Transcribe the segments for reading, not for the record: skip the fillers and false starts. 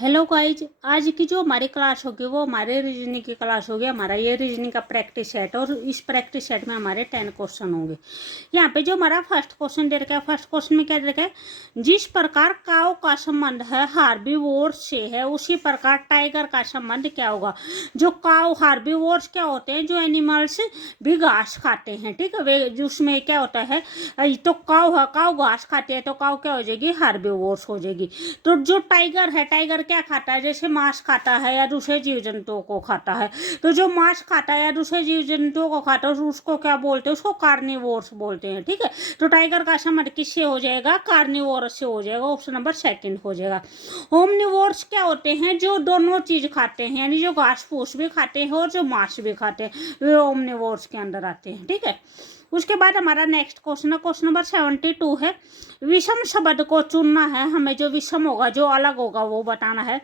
Hello guys, आज की जो हमारी क्लास होगी वो हमारे रीजनिंग की क्लास होगी। हमारा ये रीजनिंग का प्रैक्टिस सेट और इस प्रैक्टिस सेट में हमारे 10 क्वेश्चन होंगे। यहाँ पे जो हमारा फर्स्ट क्वेश्चन दे रखा है, फर्स्ट क्वेश्चन में क्या दे रखा है, जिस प्रकार काऊ का संबंध है हार्बीवोर्स से है उसी प्रकार टाइगर का संबंध क्या होगा। जो काऊ हार्बीवोर्स क्या होते हैं, जो एनिमल्स भी घास खाते हैं, ठीक है। वे उसमें क्या होता है, तो काऊ घास खाते हैं तो काऊ क्या हो जाएगी, हार्बीवोर्स हो जाएगी। तो जो टाइगर है, टाइगर क्या खाता है, जैसे मांस खाता है या दूसरे जीव जंतुओं को खाता है। तो जो मांस खाता है या दूसरे जीव जंतुओं को खाता है उसको क्या बोलते हैं, उसको कार्निवोर्स बोलते हैं, ठीक है। तो टाइगर का संबंध किससे हो जाएगा, कार्निवोरस से हो जाएगा। ऑप्शन नंबर सेकंड हो जाएगा। ओमनिवोर्स क्या होते हैं, जो दोनों चीज खाते हैं, यानी जो घास फूस भी खाते हैं और जो मांस भी खाते हैं, वे ओमनिवोर्स के अंदर आते हैं, ठीक है। उसके बाद हमारा नेक्स्ट क्वेश्चन है, क्वेश्चन नंबर 72 है। विषम शब्द को चुनना है, हमें जो विषम होगा, जो अलग होगा वो बताना है।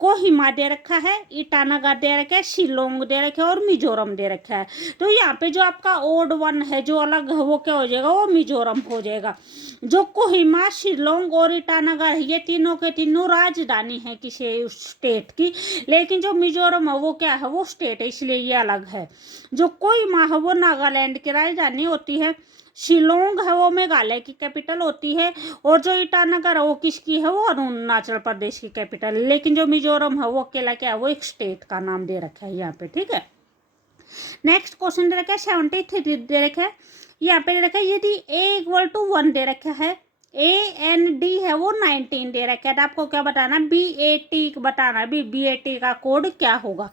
कोहिमा दे रखा है, ईटानगर दे रखा है, शिलोंग दे रखा है और मिजोरम दे रखा है। तो यहाँ पे जो आपका ओड वन है, जो अलग है, वो क्या हो जाएगा, वो मिजोरम हो जाएगा। जो कोहिमा, शिलोंग और ईटानगर है, ये तीनों के तीनों राजधानी है किसी स्टेट की, लेकिन जो मिजोरम है वो क्या है, वो स्टेट है, इसलिए ये अलग है। जो कोहिमा है वो नागालैंड की राजधानी होती है, शिलोंग है वो मेघालय की कैपिटल होती है, और जो ईटानगर है वो किसकी है, वो अरुणाचल प्रदेश की कैपिटल। लेकिन जो मिजोरम है वो अकेला क्या है, वो एक स्टेट का नाम दे रखा है यहाँ पे, ठीक है। नेक्स्ट क्वेश्चन दे रखा है 73 दे रखा है। यहाँ पे दे रखा है, यदि a=1 दे रखा है, AND है वो 19 दे रखा है, तो आपको क्या बताना, BAT बताना, BAT का कोड क्या होगा।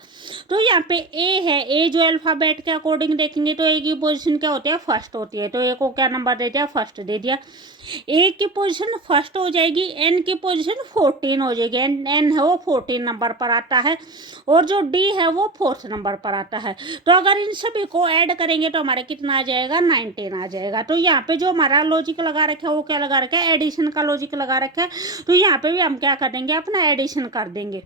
तो यहाँ पे A है, A जो अल्फाबेट के अकॉर्डिंग देखेंगे तो A की पोजीशन क्या होती है, फर्स्ट होती है। तो A को क्या नंबर दे दिया, फर्स्ट दे दिया। A की पोजीशन फर्स्ट हो जाएगी, N की पोजीशन 14 हो जाएगी, N है वो 14 नंबर पर आता है, और जो D है वो 4th नंबर पर आता है। तो अगर इन सभी को ऐड करेंगे तो हमारे कितना आ जाएगा, 19 आ जाएगा। तो यहाँ पे जो हमारा लॉजिक लगा रखा है वो क्या लगा रखा है, एडिशन का लॉजिक लगा रखा है। तो यहाँ पे भी हम क्या कर देंगे, अपना एडिशन कर देंगे।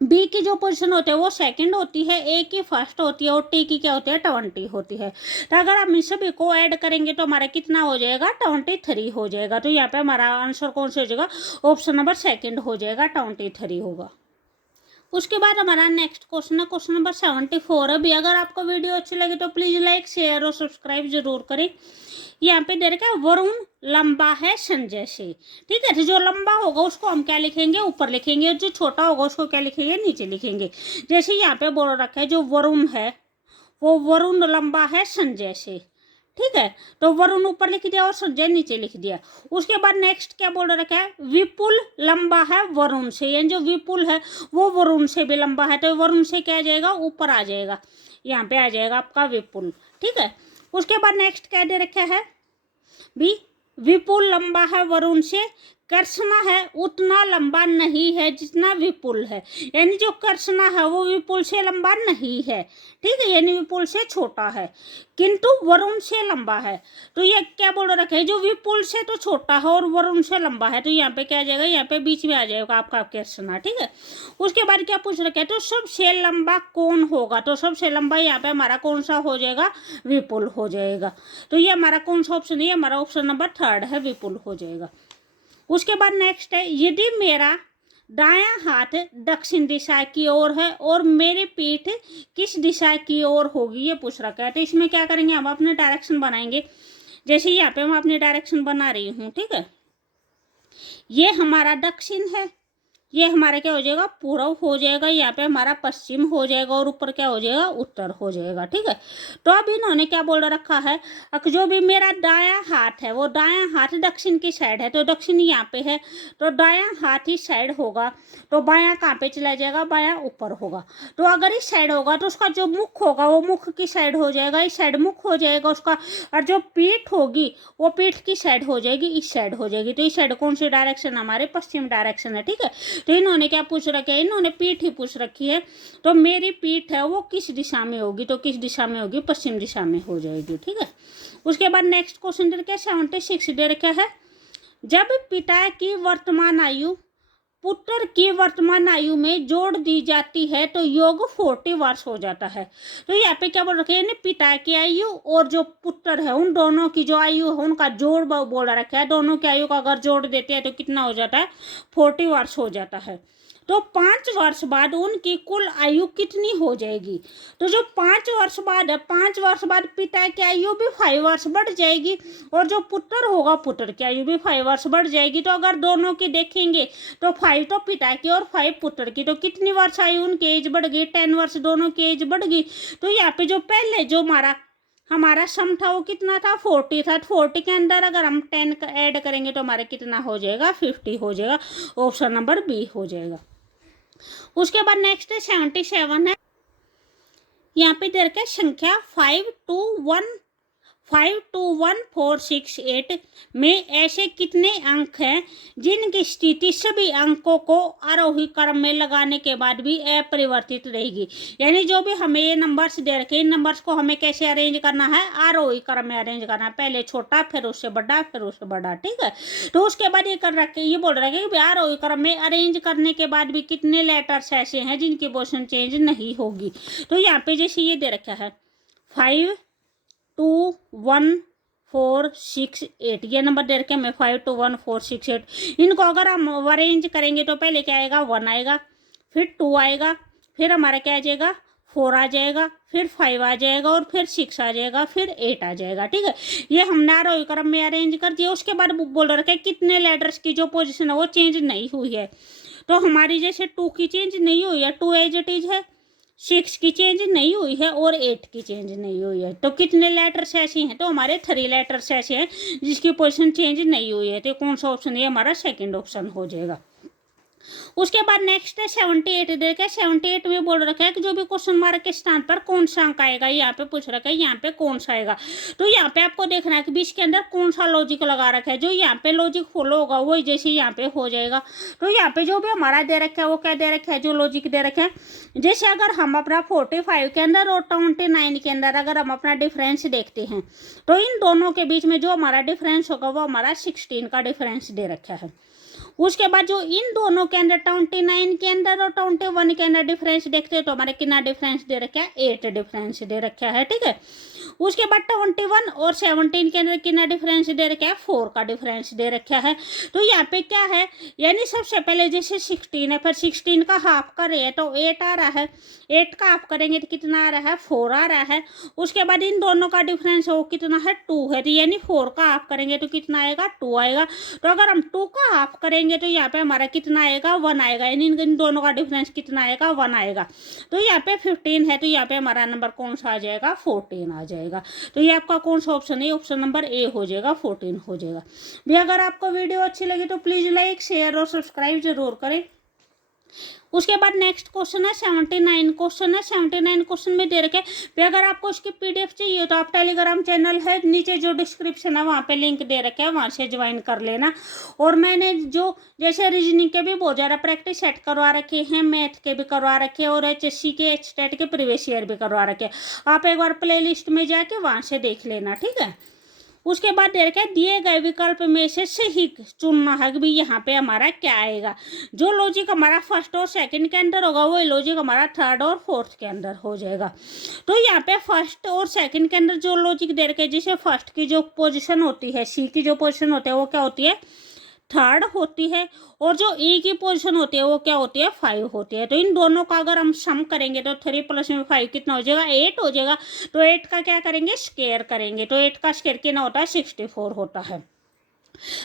बी की जो पोजीशन होती है वो सेकंड होती है, ए की फर्स्ट होती है और टी की क्या होती है, 20 होती है। तो अगर हम इन सभी को ऐड करेंगे तो हमारा कितना हो जाएगा, 23 हो जाएगा। तो यहाँ पे हमारा आंसर कौन सा हो जाएगा, ऑप्शन नंबर सेकंड हो जाएगा, 23 होगा। उसके बाद हमारा नेक्स्ट क्वेश्चन है, क्वेश्चन नंबर 74 है। भी अगर आपको वीडियो अच्छी लगी तो प्लीज लाइक, शेयर और सब्सक्राइब जरूर करें। यहाँ पे दे रखा है, वरुण लंबा है संजय से, ठीक है। तो जो लंबा होगा उसको हम क्या लिखेंगे, ऊपर लिखेंगे, और जो छोटा होगा उसको क्या लिखेंगे, नीचे लिखेंगे। जैसे यहाँ पे बोल रखा है, जो वरुण है वो वरुण लंबा है संजय से, ठीक है। तो वरुण ऊपर लिख दिया और संजय नीचे लिख दिया। उसके बाद नेक्स्ट क्या बोल रखा है, विपुल लंबा है वरुण से, यानी जो विपुल है वो वरुण से भी लंबा है। तो वरुण से क्या आ जाएगा, ऊपर आ जाएगा, यहाँ पे आ जाएगा आपका विपुल, ठीक है। उसके बाद नेक्स्ट क्या दे रखा है, भी विपुल लंबा है वरुण से, कृष्णा है उतना लंबा नहीं है जितना विपुल है, यानी जो कृष्णा है वो विपुल से लंबा नहीं है, ठीक है, यानी विपुल से छोटा है, किंतु वरुण से लंबा है। तो ये क्या बोल रखा है, जो विपुल से तो छोटा है और वरुण से लंबा है, तो यहाँ पे क्या आ जाएगा, यहाँ पे बीच में आ जाएगा आपका कृष्णा, ठीक है। उसके बाद क्या पूछ रखा है, तो सबसे लंबा कौन होगा। तो सबसे लंबा यहाँ पे हमारा कौन सा हो जाएगा, विपुल हो जाएगा। तो ये हमारा कौन सा ऑप्शन है, हमारा ऑप्शन नंबर 3 है, विपुल हो जाएगा। उसके बाद नेक्स्ट है, यदि मेरा दायां हाथ दक्षिण दिशा की ओर है और मेरी पीठ किस दिशा की ओर होगी, ये पूछ रखा है। तो इसमें क्या करेंगे, हम अपने डायरेक्शन बनाएंगे। जैसे यहाँ पे मैं अपनी डायरेक्शन बना रही हूँ, ठीक है। ये हमारा दक्षिण है, ये हमारा क्या हो जाएगा, पूर्व हो जाएगा, यहाँ पे हमारा पश्चिम हो जाएगा, और ऊपर क्या हो जाएगा, उत्तर हो जाएगा, ठीक है। तो अब इन्होंने क्या बोल रखा है, जो भी मेरा दायां हाथ है वो दायां हाथ दक्षिण की साइड है, तो दक्षिण यहाँ पे है, तो दायां हाथ इस साइड होगा, तो बायां कहाँ पे चला जाएगा, बायां ऊपर होगा। तो अगर इस साइड होगा तो उसका जो मुख होगा वो मुख की साइड हो जाएगा, इस साइड मुख हो जाएगा उसका, और जो पीठ होगी वो पीठ की साइड हो जाएगी, इस साइड हो जाएगी। तो इस साइड कौन सी डायरेक्शन, हमारे पश्चिम डायरेक्शन है, ठीक है। तो इन्होंने क्या पूछ रखा है, इन्होंने पीठ ही पूछ रखी है। तो मेरी पीठ है वो किस दिशा में होगी, तो किस दिशा में होगी, पश्चिम दिशा में हो जाएगी, ठीक है। उसके बाद नेक्स्ट क्वेश्चन दे रखा है 76 दे रखा है, जब पिता की वर्तमान आयु पुत्र की वर्तमान आयु में जोड़ दी जाती है तो योग 40 वर्ष हो जाता है। तो यहाँ पे क्या बोल रखे हैं, पिता की आयु और जो पुत्र है उन दोनों की जो आयु है उनका जोड़ बोल रखा है। दोनों की आयु का अगर जोड़ देते हैं तो कितना हो जाता है, 40 वर्ष हो जाता है। तो 5 वर्ष बाद उनकी कुल आयु कितनी हो जाएगी? तो जो 5 वर्ष बाद है, 5 वर्ष बाद पिता की आयु भी 5 वर्ष बढ़ जाएगी और जो पुत्र होगा पुत्र की आयु भी 5 वर्ष बढ़ जाएगी। तो अगर दोनों की देखेंगे तो 5 तो पिता की और 5 पुत्र की, तो कितनी वर्ष आयु उनकी एज बढ़ गई, 10 वर्ष दोनों की एज बढ़ गई। तो यहाँ पे जो पहले जो हमारा सम था वो कितना था, 40 था। 40 के अंदर अगर हम 10 ऐड करेंगे तो हमारे कितना हो जाएगा, 50 हो जाएगा। ऑप्शन नंबर बी हो जाएगा। उसके बाद नेक्स्ट है 77 है। यहाँ पे दे रखा है संख्या 521,468 में ऐसे कितने अंक हैं जिनकी स्थिति सभी अंकों को आरोही क्रम में लगाने के बाद भी अपरिवर्तित रहेगी। यानी जो भी हमें ये नंबर्स दे रखे इन नंबर्स को हमें कैसे अरेंज करना है, आरोही क्रम में अरेंज करना है। पहले छोटा फिर उससे बड़ा फिर उससे बड़ा, ठीक है। तो उसके बाद ये कर रखे, ये बोल रहे हैं कि आरोही क्रम में अरेंज करने के बाद भी कितने लेटर्स ऐसे हैं जिनकी पोजीशन चेंज नहीं होगी। तो यहाँ पे जैसे ये दे रखा है 521,468, ये नंबर दे रखे हमें 521,468। इनको अगर हम अरेंज करेंगे तो पहले क्या आएगा, 1 आएगा, फिर 2 आएगा, फिर हमारा क्या आ जाएगा, 4 आ जाएगा, फिर 5 आ जाएगा और फिर 6 आ जाएगा, फिर 8 आ जाएगा, ठीक है। ये हमने आरोही क्रम में अरेंज कर दिया। उसके बाद बोल रखे कितने लेटर्स की जो पोजीशन है वो चेंज नहीं हुई है। तो हमारी जैसे 2 की चेंज नहीं हुई है, 2 एज इट इज है, 6 की चेंज नहीं हुई है और 8 की चेंज नहीं हुई है। तो कितने लेटर्स ऐसे हैं, तो हमारे 3 लेटर्स ऐसे हैं जिसकी पोजीशन चेंज नहीं हुई है। तो कौन सा ऑप्शन है, हमारा सेकंड ऑप्शन हो जाएगा। उसके बाद नेक्स्ट है 78 देखा। 78 में बोल रखा है कि जो भी क्वेश्चन मार्क के स्थान पर कौन सा अंक आएगा, यहाँ पे पूछ रखा है यहाँ पे कौन सा आएगा। तो यहाँ पे आपको देखना है कि बीच के अंदर कौन सा लॉजिक लगा रखा है। जो यहाँ पे लॉजिक फॉलो होगा वही जैसे यहाँ पे हो जाएगा। तो यहाँ पे जो भी हमारा दे रखा है वो क्या दे रखा है, जो लॉजिक दे रखा है। जैसे अगर हम अपना 45 के अंदर और 29 के अंदर अगर हम अपना डिफरेंस देखते हैं तो इन दोनों के बीच में जो हमारा डिफरेंस होगा वो हमारा 16 का डिफरेंस दे रखा है। उसके बाद जो इन दोनों के अंदर 29 के अंदर और 21 के अंदर डिफरेंस देखते हैं तो हमारे कितना डिफरेंस दे रखा है, 8 डिफरेंस दे रखा है, ठीक है। उसके बाद 21 और 17 के अंदर कितना डिफरेंस दे रखा है, 4 का डिफरेंस दे रखा है। तो यहाँ पे क्या है, यानी सबसे पहले जैसे 16 है, फिर 16 का हाफ कर रहे हैं तो 8 आ रहा है, 8 का हाफ करेंगे तो कितना आ रहा है, 4 आ रहा है। उसके बाद इन दोनों का डिफरेंस वो कितना है, 2 है। तो यानी 4 का हाफ करेंगे तो कितना आएगा, 2 आएगा। तो अगर हम 2 का हाफ करेंगे तो यहाँ पे हमारा कितना आएगा, 1 आएगा। यानी इन दोनों का डिफरेंस कितना आएगा, 1 आएगा। तो यहाँ पे 15 है, तो यहाँ पे हमारा नंबर कौन सा आ जाएगा, 14 आ जाएगा। तो ये आपका कौन सा ऑप्शन है, ऑप्शन नंबर ए हो जाएगा, 14 हो जाएगा। भी अगर आपको वीडियो अच्छी लगी तो प्लीज़ लाइक शेयर और सब्सक्राइब जरूर करें। उसके बाद नेक्स्ट क्वेश्चन है 79 क्वेश्चन है। 79 क्वेश्चन में दे रखे हैं। अगर आपको इसकी पीडीएफ चाहिए तो आप टेलीग्राम चैनल है नीचे जो डिस्क्रिप्शन है वहाँ पे लिंक दे रखे हैं, वहाँ से ज्वाइन कर लेना। और मैंने जो जैसे रीजनिंग के भी बहुत ज़्यादा प्रैक्टिस सेट करवा रखे हैं, मैथ के भी करवा रखे हैं और HSC के HTET के प्रीवियस ईयर भी करवा रखे हैं। आप एक बार प्ले लिस्ट में जाके वहाँ से देख लेना, ठीक है। उसके बाद दे रखा है दिए गए विकल्प में से सही चुनना है कि भाई यहाँ पे हमारा क्या आएगा। जो लॉजिक हमारा फर्स्ट और सेकंड के अंदर होगा वही लॉजिक हमारा थर्ड और फोर्थ के अंदर हो जाएगा। तो यहाँ पे फर्स्ट और सेकंड के अंदर जो लॉजिक दे रखे हैं, जैसे फर्स्ट की जो पोजीशन होती है, सी की जो पोजीशन होती है वो क्या होती है, थर्ड होती है। और जो ई की पोजीशन होती है वो क्या होती है, 5 होती है। तो इन दोनों का अगर हम सम करेंगे तो 3 + 5 कितना हो जाएगा, 8 हो जाएगा। तो 8 का क्या करेंगे, स्क्वायर करेंगे। तो 8 का स्क्वायर कितना होता है, 64 होता है।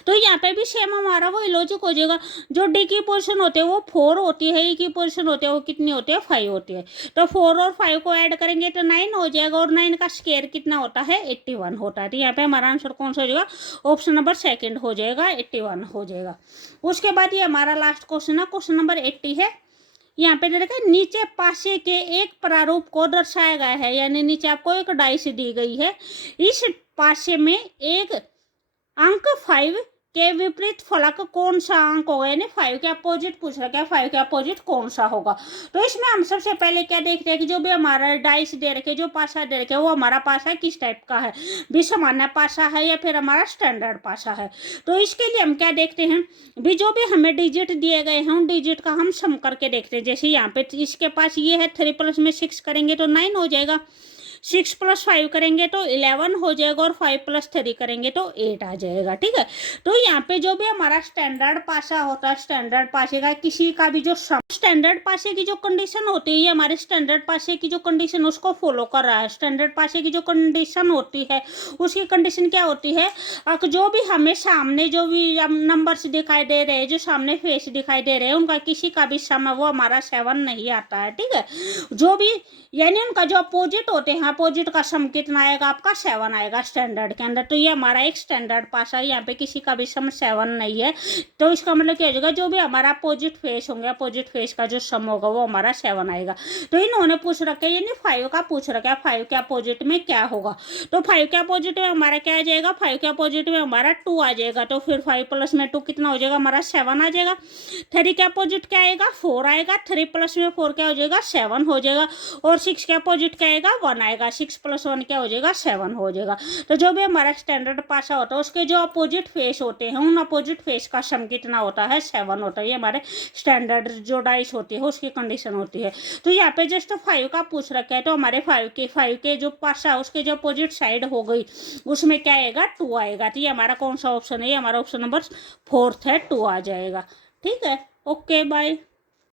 तो यहाँ पे भी सेम हमारा वही लॉजिक हो जाएगा। जो डी की पोजीशन होती है वो 4 होती है, ई की पोजीशन होती है वो कितनी होती है, 5 होती है। तो 4 और 5 को ऐड करेंगे तो 9 हो जाएगा और 9 का स्क्वायर कितना होता है, 81 होता है। तो यहाँ पे हमारा आंसर कौन सा हो जाएगा, ऑप्शन नंबर सेकंड हो जाएगा, 81 हो जाएगा। उसके बाद ये हमारा लास्ट क्वेश्चन है, क्वेश्चन नंबर 80 है। यहाँ पे देखा नीचे पासे के एक प्रारूप को दर्शाया गया है, यानी नीचे आपको एक डाइस दी गई है। इस पासे में एक अंक 5 के विपरीत फलक कौन सा अंक होगा, यानी 5 के अपोजिट पूछ रहा, क्या 5 के अपोजिट कौन सा होगा। तो इसमें हम सबसे पहले क्या देखते हैं कि जो भी हमारा डाइस दे रखे, जो पासा दे रखे, वो हमारा पासा किस टाइप का है, भी सामान्य पासा है या फिर हमारा स्टैंडर्ड पासा है। तो इसके लिए हम क्या देखते हैं, भी जो भी हमें डिजिट दिए गए हैं उन डिजिट का हम सम करके देखते हैं। जैसे यहाँ पे इसके पास ये है, 3 प्लस में 6 करेंगे तो 9 हो जाएगा, 6 + 5 करेंगे तो 11 हो जाएगा, और 5 + 3 करेंगे तो 8 आ जाएगा। ठीक है, तो यहाँ पे जो भी हमारा स्टैंडर्ड पासा होता है, स्टैंडर्ड पासे का किसी का भी जो स्टैंडर्ड पासे की जो कंडीशन होती है, ये हमारे स्टैंडर्ड पासे की जो कंडीशन उसको फॉलो कर रहा है। स्टैंडर्ड पासे की जो कंडीशन होती है उसकी कंडीशन क्या होती है, जो भी हमें सामने जो भी नंबर्स दिखाई दे रहे हैं, जो सामने फेस दिखाई दे रहे हैं, उनका किसी का भी सम वो हमारा 7 नहीं आता है। ठीक है, जो भी यानी उनका जो अपोजिट होते हैं, अपोजिट का सम कितना आएगा आपका, 7 आएगा स्टैंडर्ड के अंदर। तो ये हमारा एक स्टैंडर्ड पासा है, यहाँ पे किसी का भी सम 7 नहीं है। तो इसका मतलब क्या हो जाएगा, जो भी हमारा अपोजिट फेस होंगे, अपोजिट फेस का जो सम होगा वो हमारा 7 आएगा। तो इन्होंने पूछ रखा है, यानी 5 का पूछ रखा है, 5 के अपोजिट में क्या होगा। तो 5 के अपोजिट में हमारा क्या आ जाएगा, 5 के अपोजिट में हमारा 2 आ जाएगा। तो फिर 5 + में 2 कितना हो जाएगा, हमारा 7 आ जाएगा। 3 के अपोजिट क्या आएगा, 4 आएगा, 3 + में 4 क्या हो जाएगा, 7 हो जाएगा। और 6 के अपोजिट क्या आएगा, 1 आएगा, 6 + 1 क्या हो जाएगा, 7 हो जाएगा। तो जो भी हमारा स्टैंडर्ड पासा होता है उसके जो अपोजिट फेस होते हैं, उन अपोजिट फेस का सम कितना होता है, 7 होता है। ये हमारे स्टैंडर्ड जो डाइस होती है उसकी कंडीशन होती है। तो यहाँ पे जस्ट 5 का पूछ रखा है, तो हमारे 5 के जो पासा है उसके जो अपोजिट साइड हो गई उसमें क्या आएगा, 2 आएगा। तो ये हमारा कौन सा ऑप्शन है, ये हमारा ऑप्शन नंबर 4 है, 2 आ जाएगा। ठीक है, ओके बाय।